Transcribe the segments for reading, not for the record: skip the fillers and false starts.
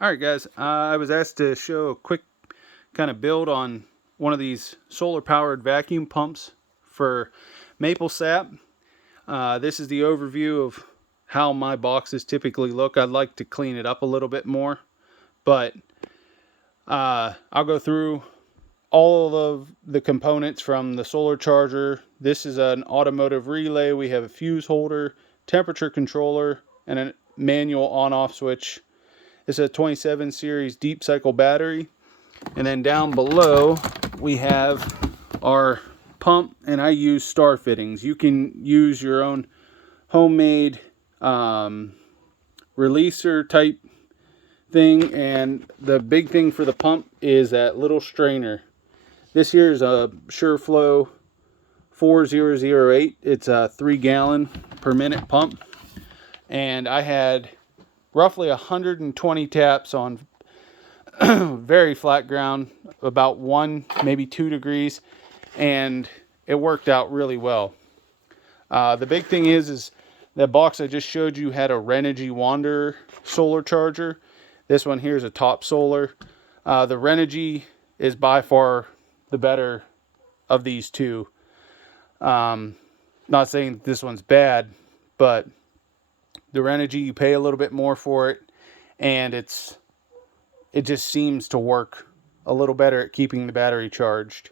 Alright guys, I was asked to show a quick kind of build on one of these solar powered vacuum pumps for maple sap. This is the overview of how my boxes typically look. I'd like to clean it up a little bit more, but I'll go through all of the components from the solar charger. This is an automotive relay. We have a fuse holder, temperature controller, and a manual on-off switch. It's a 27 series deep cycle battery. And then down below we have our pump, and I use star fittings. You can use your own homemade releaser type thing, and the big thing for the pump is that little strainer. This here is a SureFlow 4008. It's a 3-gallon per minute pump, and I had roughly 120 taps on very flat ground, about 1, maybe 2 degrees, and it worked out really well. The big thing is that box I just showed you had a Renogy Wanderer solar charger. This one here is a top solar. The Renogy is by far the better of these two. Not saying this one's bad, but the Renogy, you pay a little bit more for it, and it just seems to work a little better at keeping the battery charged.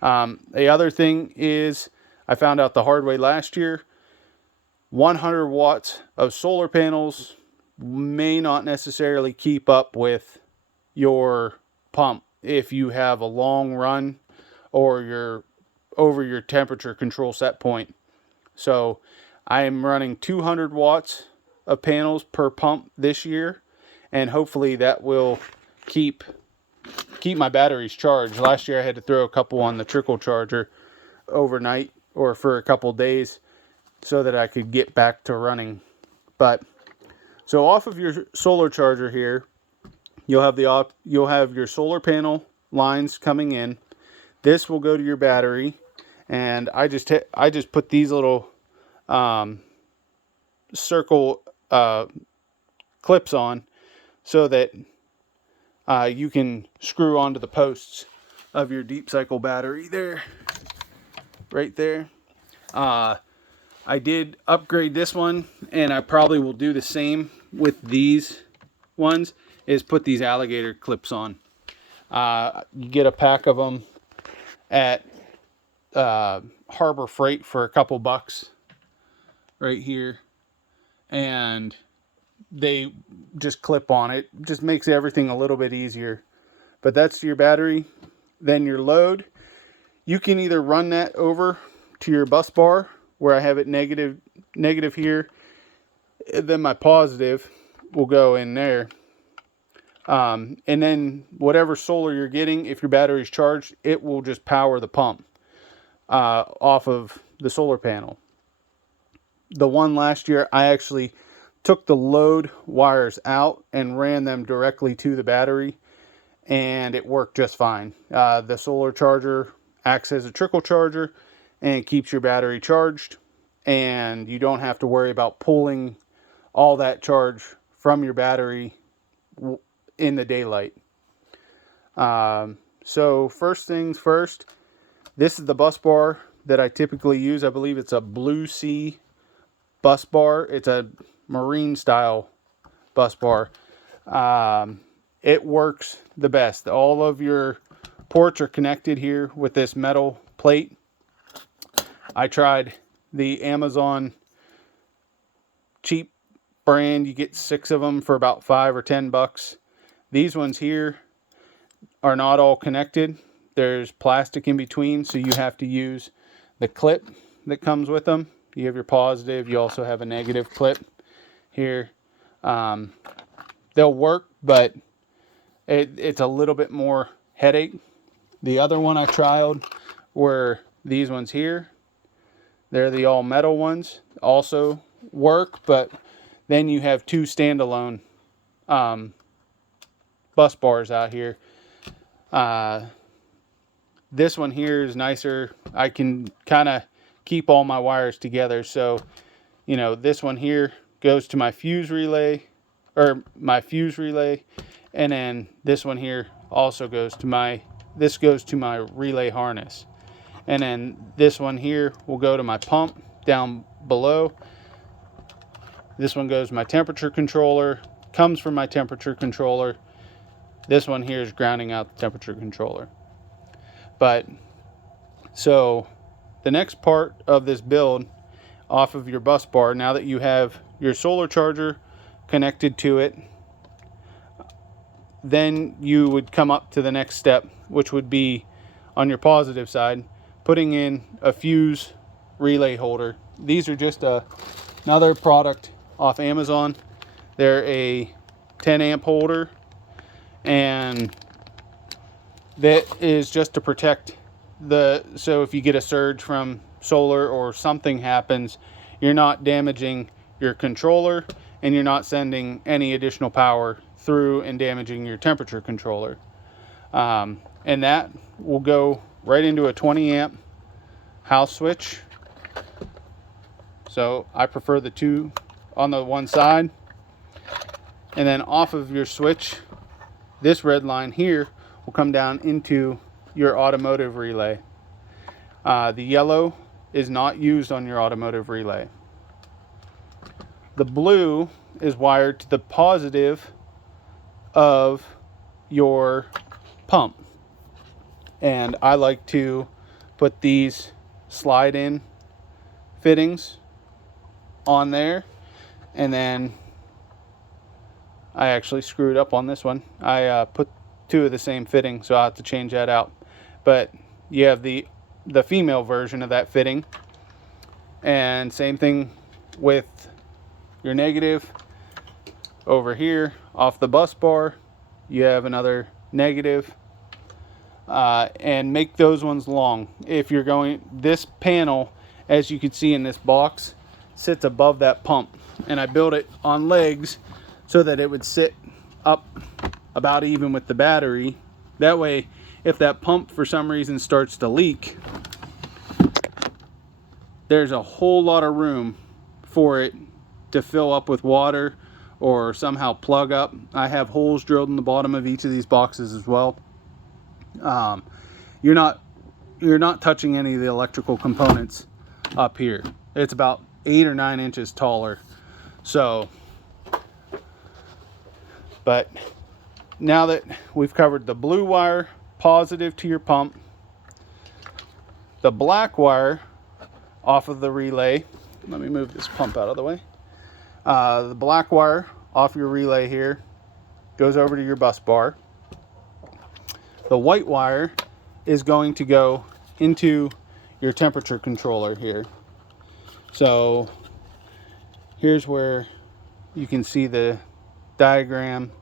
The other thing is, I found out the hard way last year, 100 watts of solar panels may not necessarily keep up with your pump if you have a long run or you're over your temperature control set point. So I am running 200 watts of panels per pump this year, and hopefully that will keep my batteries charged. Last year I had to throw a couple on the trickle charger overnight or for a couple days so that I could get back to running. But so off of your solar charger here, you'll have your solar panel lines coming in. This will go to your battery, and I just put these little circle clips on so that you can screw onto the posts of your deep cycle battery there, right there. I did upgrade this one, and I probably will do the same with these ones, is put these alligator clips on. You get a pack of them at Harbor Freight for a couple bucks right here, and they just clip on. It just makes everything a little bit easier. But that's your battery. Then your load, you can either run that over to your bus bar where I have it negative here, then my positive will go in there, and then whatever solar you're getting, if your battery's charged, it will just power the pump off of the solar panel. The one last year, I actually took the load wires out and ran them directly to the battery, and it worked just fine. The solar charger acts as a trickle charger and keeps your battery charged, and you don't have to worry about pulling all that charge from your battery in the daylight. So first things first, this is the bus bar that I typically use. I believe it's a Blue Sea bus bar. It's a marine style bus bar. It works the best. All of your ports are connected here with this metal plate. I tried the Amazon cheap brand. You get 6 of them for about $5 or $10. These ones here are not all connected. There's plastic in between, so you have to use the clip that comes with them. You have your positive. You also have a negative clip here. They'll work, but it's a little bit more headache. The other one I tried were these ones here. They're the all metal ones. Also work, but then you have 2 standalone bus bars out here. This one here is nicer. I can kind of keep all my wires together. So, this one here goes to my fuse relay, And then this one here also goes to my, this goes to my relay harness. And then this one here will go to my pump down below. This one goes to my temperature controller, comes from my temperature controller. This one here is grounding out the temperature controller. But so the next part of this build off of your bus bar, now that you have your solar charger connected to it, then you would come up to the next step, which would be on your positive side, putting in a fuse relay holder. These are just another product off Amazon. They're a 10 amp holder, and that is just to protect the, so if you get a surge from solar or something happens, you're not damaging your controller and you're not sending any additional power through and damaging your temperature controller. And that will go right into a 20 amp house switch. So I prefer the two on the one side. And then off of your switch, this red line here will come down into your automotive relay. The yellow is not used on your automotive relay. The blue is wired to the positive of your pump. And I like to put these slide in fittings on there, and then I actually screwed up on this one. I put two of the same fitting, so I'll have to change that out. But you have the female version of that fitting, and same thing with your negative over here off the bus bar. You have another negative, and make those ones long. If you're going, this panel, as you can see in this box, sits above that pump, and I built it on legs so that it would sit up about even with the battery. That way, if that pump for some reason starts to leak, there's a whole lot of room for it to fill up with water or somehow plug up. I have holes drilled in the bottom of each of these boxes as well. You're not touching any of the electrical components up here. It's about 8 or 9 inches taller. So, but now that we've covered the blue wire positive to your pump, the black wire off of the relay, let me move this pump out of the way. The black wire off your relay here goes over to your bus bar. The white wire is going to go into your temperature controller here. So here's where you can see the diagram.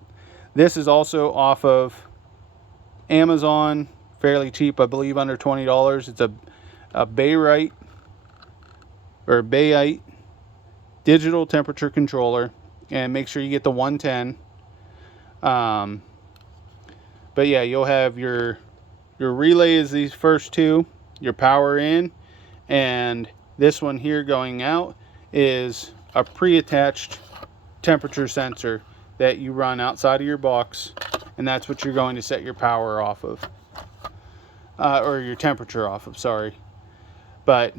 This is also off of Amazon, fairly cheap, I believe under $20. It's a bayite digital temperature controller, and make sure you get the 110. But yeah, you'll have your relay is these first two, your power in, and this one here going out is a pre-attached temperature sensor that you run outside of your box, and that's what you're going to set your power off of, or your temperature off of, sorry. But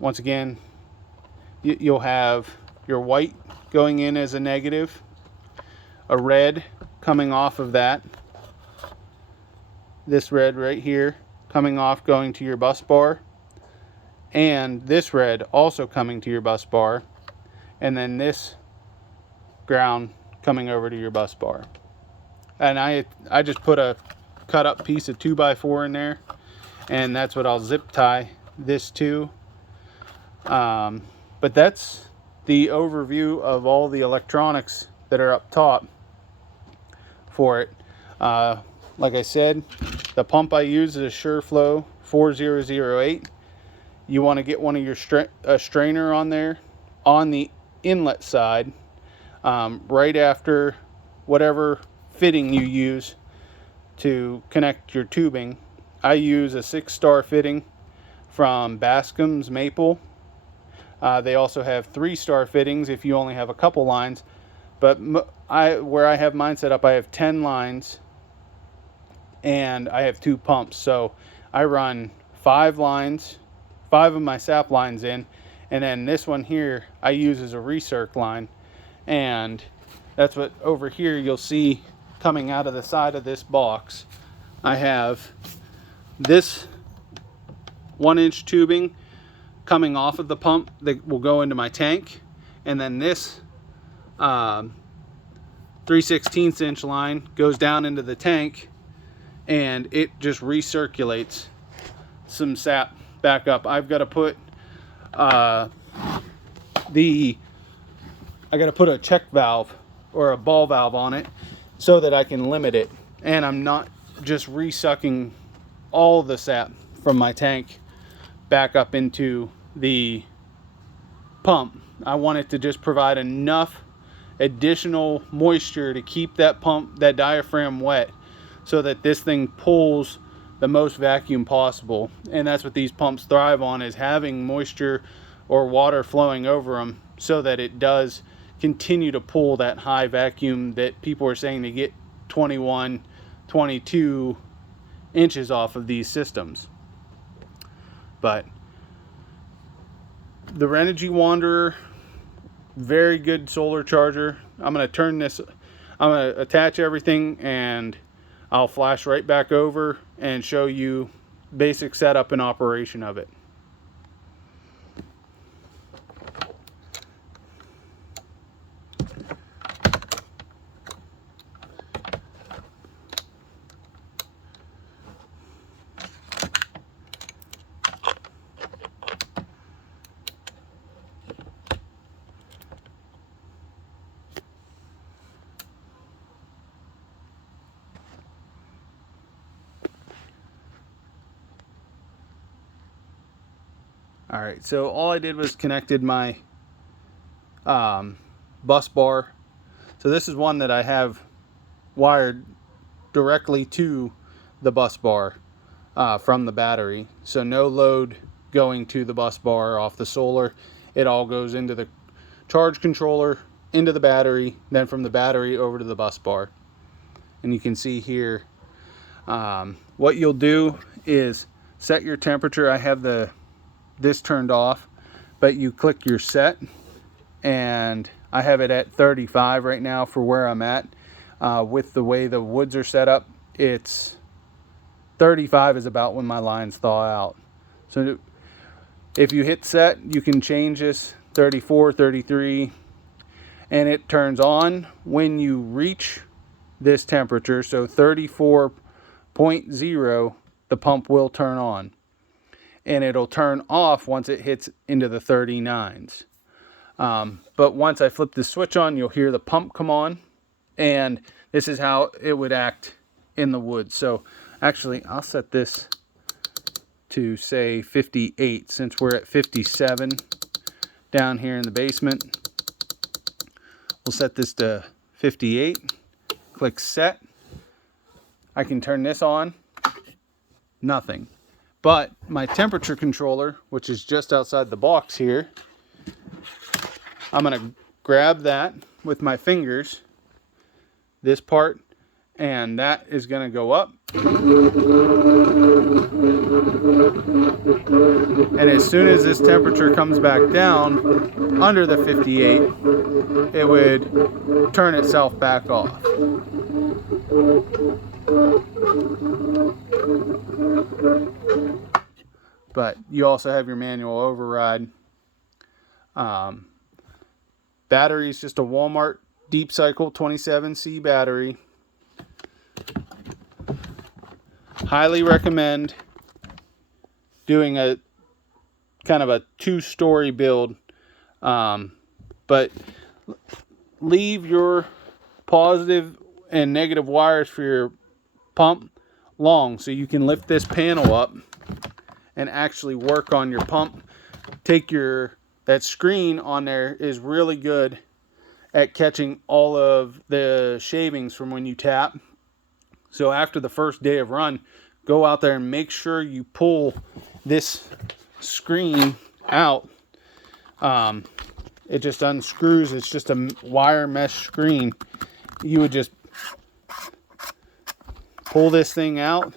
once again, you'll have your white going in as a negative, a red coming off of that, this red right here coming off going to your bus bar, and this red also coming to your bus bar, and then this ground coming over to your bus bar. And I just put a cut up piece of 2x4 in there, and that's what I'll zip tie this to. But that's the overview of all the electronics that are up top for it. Like I said, the pump I use is a SureFlow 4008. You want to get one of your strainer on there on the inlet side, right after whatever fitting you use to connect your tubing. I use a 6-star fitting from Bascom's Maple. They also have 3-star fittings if you only have a couple lines, But where I have mine set up, I have 10 lines and I have 2 pumps. So I run 5 lines, 5 of my sap lines in, and then this one here I use as a recirc line. And that's what over here you'll see coming out of the side of this box. I have this 1-inch tubing coming off of the pump that will go into my tank, and then this 3/16 inch line goes down into the tank, and it just recirculates some sap back up. I've got to put I got to put a check valve or a ball valve on it so that I can limit it, and I'm not just resucking all the sap from my tank back up into the pump. I want it to just provide enough additional moisture to keep that pump, that diaphragm wet, so that this thing pulls the most vacuum possible. And that's what these pumps thrive on, is having moisture or water flowing over them so that it does continue to pull that high vacuum that people are saying to get 21, 22 inches off of these systems. But the Renogy Wanderer, very good solar charger. I'm going to turn this, I'm going to attach everything, and I'll flash right back over and show you basic setup and operation of it. Alright, so all I did was connected my bus bar. So this is one that I have wired directly to the bus bar from the battery. So no load going to the bus bar off the solar. It all goes into the charge controller, into the battery, then from the battery over to the bus bar. And you can see here, what you'll do is set your temperature. I have this turned off, but you click your set, and I have it at 35 right now for where I'm at. With the way the woods are set up, it's 35 is about when my lines thaw out. So if you hit set, you can change this 34, 33, and it turns on when you reach this temperature. So 34.0, the pump will turn on, and it'll turn off once it hits into the 39s. But once I flip the switch on, you'll hear the pump come on, and this is how it would act in the woods. So actually, I'll set this to say 58, since we're at 57 down here in the basement. We'll set this to 58, click set. I can turn this on, nothing. But my temperature controller, which is just outside the box here, I'm going to grab that with my fingers, this part, and that is going to go up. And as soon as this temperature comes back down under the 58, it would turn itself back off. But you also have your manual override. Battery is just a Walmart Deep Cycle 27C battery. Highly recommend doing a kind of a 2-story build, but leave your positive and negative wires for your pump long so you can lift this panel up and actually work on your pump. That screen on there is really good at catching all of the shavings from when you tap. So after the first day of run, go out there and make sure you pull this screen out. It just unscrews. It's just a wire mesh screen. You would just pull this thing out,